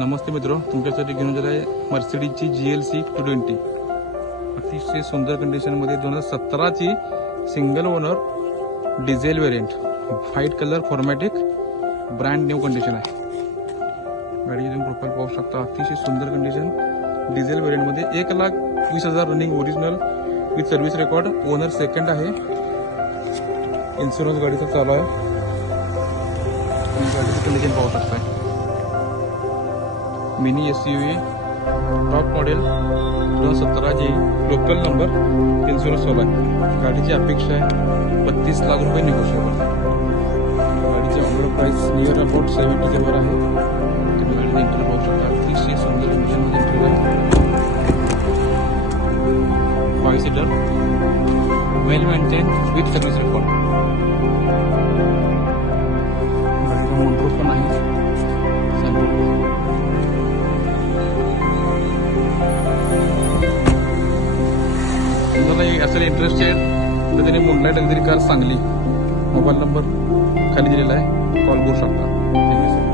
नमस्ते मित्रों, तुमच्यासाठी घेऊन झालं आहे मर्सिडीजची GLC 220. अतिशय सुंदर कंडिशनमध्ये 2017ची single owner diesel variant, white colour फॉर्मॅटिक, ब्रँड न्यू कंडिशन आहे. गाडीची तुम्ही प्रोफाईल पाहू शकता. अतिशय सुंदर कंडिशन डिझेल व्हेरियंटमध्ये 1,20,000 running original with service record. Owner second आहे. इन्शुरन्स गाडीचा चालू आहे. गाडीची कंडिशन पाहू शकता. Mini SUV top model 2017 local number, insurance चालू आहे. गाडीची अपेक्षा आहे 32 लाख रुपये निगोशिएबल. गाडीची ऑनरोड प्राइस नियर अबाउट 70 वर आहे. तुम्ही गाडीचा इंटेरियर पाहू शकता. अतिशय सुंदर कंडिशनमध्ये इंटेरियर आहे. 5 seater, well maintain with service record. गाडीचा मोटर पण आहे. तुम्हाला असेल इंटरेस्टेड तर त्याने Moonlight luxury car Sangli, mobile number खाली दिलेला आहे, कॉल करू शकता. Thank you sir.